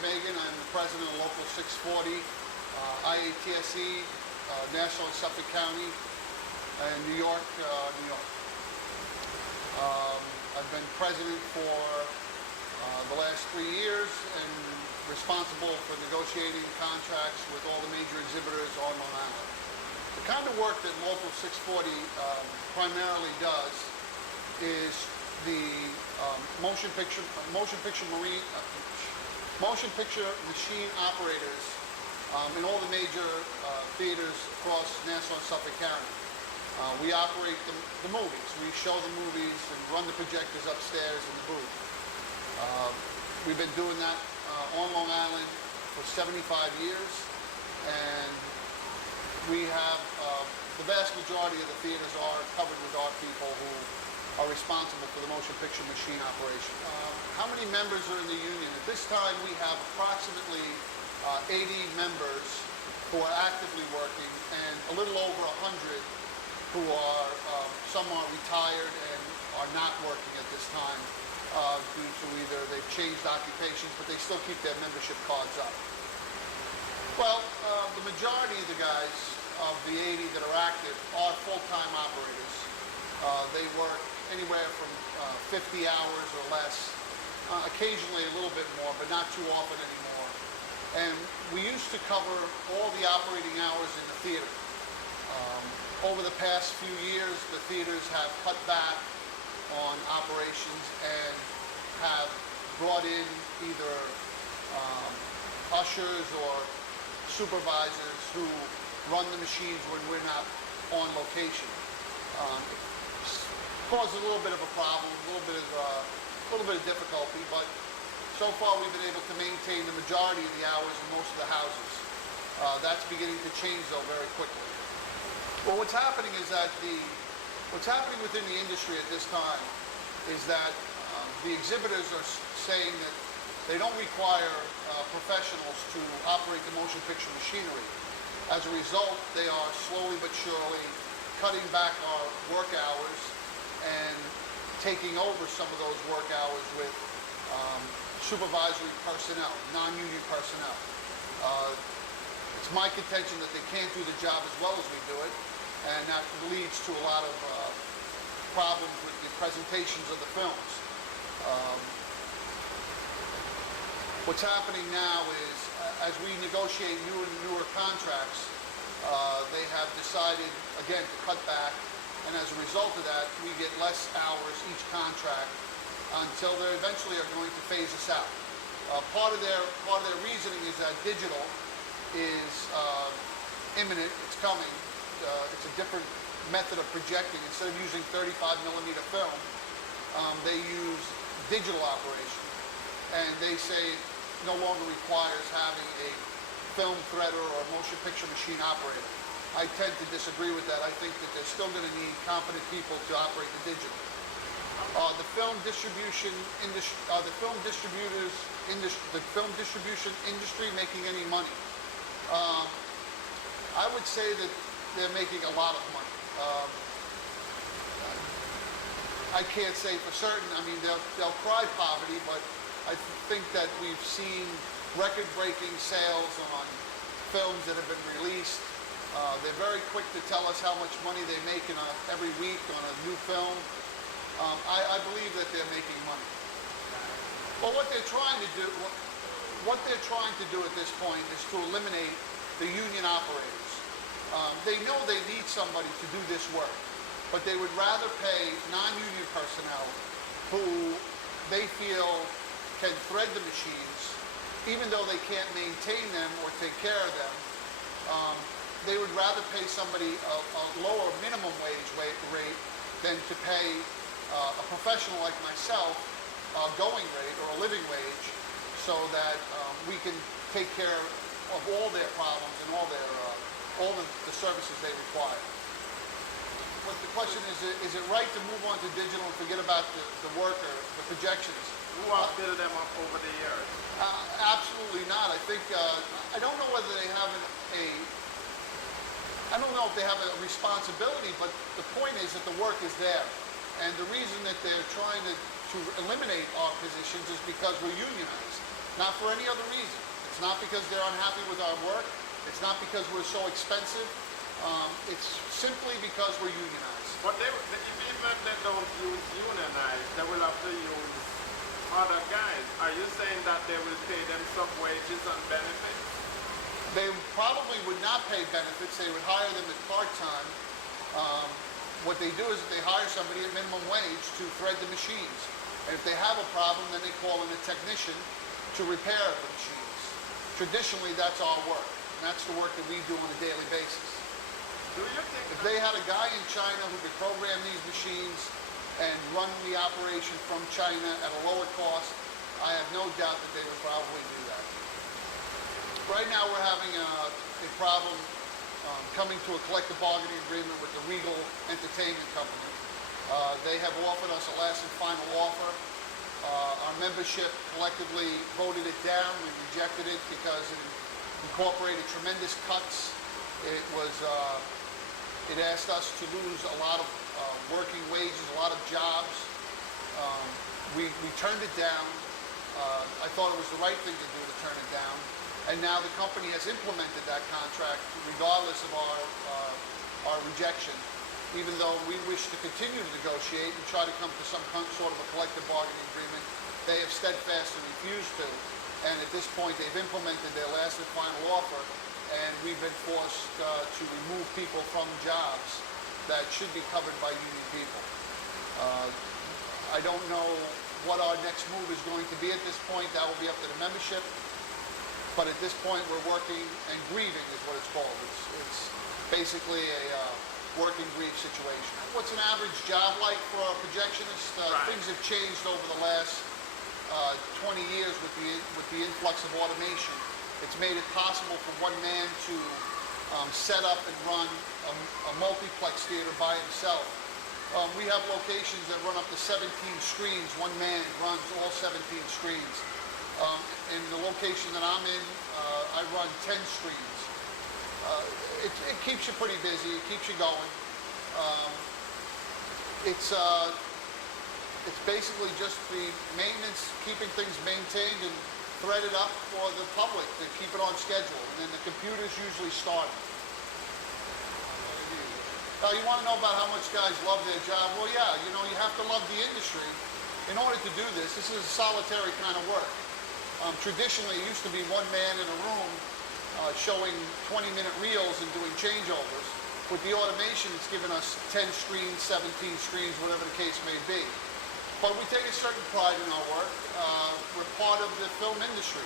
Magan. I'm the president of Local 640, IATSE, Nassau and Suffolk County, and New York. I've been president for the last 3 years and responsible for negotiating contracts with all the major exhibitors on Long Island. The kind of work that Local 640 primarily does is the motion picture machine operators in all the major theaters across Nassau and Suffolk County. We operate the movies. We show the movies and run the projectors upstairs in the booth. We've been doing that on Long Island for 75 years, and we have the vast majority of the theaters are covered with our people who are responsible for the motion picture machine operation. How many members are in the union? At this time, we have approximately 80 members who are actively working, and a little over 100 who are, some are retired and are not working at this time due to either they've changed occupations, but they still keep their membership cards up. Well, the majority of the guys of the 80 that are active are full-time operators. They work anywhere from 50 hours or less, occasionally a little bit more, but not too often anymore. And we used to cover all the operating hours in the theater. Over the past few years, the theaters have cut back on operations and have brought in either ushers or supervisors who run the machines when we're not on location. Caused a little bit of a problem, a little bit of difficulty, but so far we've been able to maintain the majority of the hours in most of the houses. That's beginning to change though very quickly. Well, what's happening is that what's happening within the industry at this time is that the exhibitors are saying that they don't require professionals to operate the motion picture machinery. As a result, they are slowly but surely cutting back our work hours and taking over some of those work hours with supervisory personnel, non-union personnel. It's my contention that they can't do the job as well as we do it, and that leads to a lot of problems with the presentations of the films. What's happening now is, as we negotiate newer and newer contracts, they have decided, again, to cut back, and as a result of that, we get less hours each contract until they eventually are going to phase us out. Part of their reasoning is that digital is imminent, it's coming. It's a different method of projecting. Instead of using 35mm film, they use digital operation. And they say it no longer requires having a film threader or motion picture machine operator. I tend to disagree with that. I think that they're still going to need competent people to operate the digital. The film distribution industry making any money? I would say that they're making a lot of money. I can't say for certain. I mean, they'll cry poverty, but I think that we've seen record-breaking sales on films that have been released. They're very quick to tell us how much money they make every week on a new film. I believe that they're making money. Well, what they're trying to do at this point is to eliminate the union operators. They know they need somebody to do this work, but they would rather pay non-union personnel who they feel can thread the machines, even though they can't maintain them or take care of them. They would rather pay somebody a lower minimum wage rate than to pay a professional like myself a going rate or a living wage, so that we can take care of all their problems and all the services they require. But the question is it right to move on to digital and forget about the worker, the projections? Who have built them up over the years? Absolutely not. I think, I don't know whether they have I don't know if they have a responsibility, but the point is that the work is there. And the reason that they're trying to eliminate our positions is because we're unionized, not for any other reason. It's not because they're unhappy with our work. It's not because we're so expensive. It's simply because we're unionized. But even if they don't use unionized, they will have to use other guys. Are you saying that they will pay them some wages and benefits? They probably would not pay benefits. They would hire them at part-time. What they do is that they hire somebody at minimum wage to thread the machines. And if they have a problem, then they call in a technician to repair the machines. Traditionally, that's our work. And that's the work that we do on a daily basis. Do you think if they had a guy in China who could program these machines and run the operation from China at a lower cost, I have no doubt that they would probably do that. Right now we're having a problem coming to a collective bargaining agreement with the Regal Entertainment Company. They have offered us a last and final offer. Our membership collectively voted it down. We rejected it because it incorporated tremendous cuts. It asked us to lose a lot of working wages, a lot of jobs. We turned it down. I thought it was the right thing to do to turn it down. And now the company has implemented that contract regardless of our rejection, even though we wish to continue to negotiate and try to come to some sort of a collective bargaining agreement. They have steadfastly refused to. And at this point, they've implemented their last and final offer, and we've been forced to remove people from jobs that should be covered by union people. I don't know what our next move is going to be at this point. That will be up to the membership. But at this point, we're working and grieving is what it's called. It's basically a work and grieve situation. What's an average job like for a projectionist? Right. Things have changed over the last 20 years with the influx of automation. It's made it possible for one man to set up and run a multiplex theater by himself. We have locations that run up to 17 screens. One man runs all 17 screens. In the location that I'm in, I run 10 screens. It keeps you pretty busy. It keeps you going. It's basically just the maintenance, keeping things maintained and threaded up for the public to keep it on schedule. And then the computers usually start. You want to know about how much guys love their job? Well, yeah, you have to love the industry. In order to do this is a solitary kind of work. Traditionally, it used to be one man in a room showing 20-minute reels and doing changeovers. With the automation, it's given us 10 screens, 17 screens, whatever the case may be. But we take a certain pride in our work. We're part of the film industry.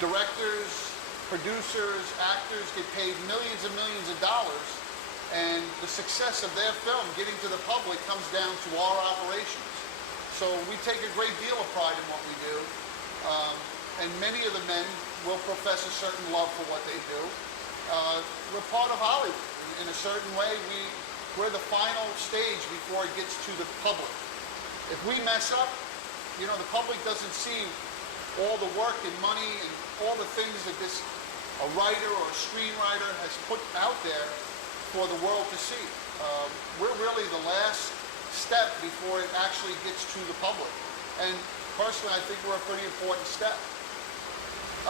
Directors, producers, actors get paid millions and millions of dollars, and the success of their film getting to the public comes down to our operations. So we take a great deal of pride in what we do. And many of the men will profess a certain love for what they do. We're part of Hollywood. In a certain way, we're the final stage before it gets to the public. If we mess up, the public doesn't see all the work and money and all the things that this a writer or a screenwriter has put out there for the world to see. We're really the last step before it actually gets to the public. And personally, I think we're a pretty important step.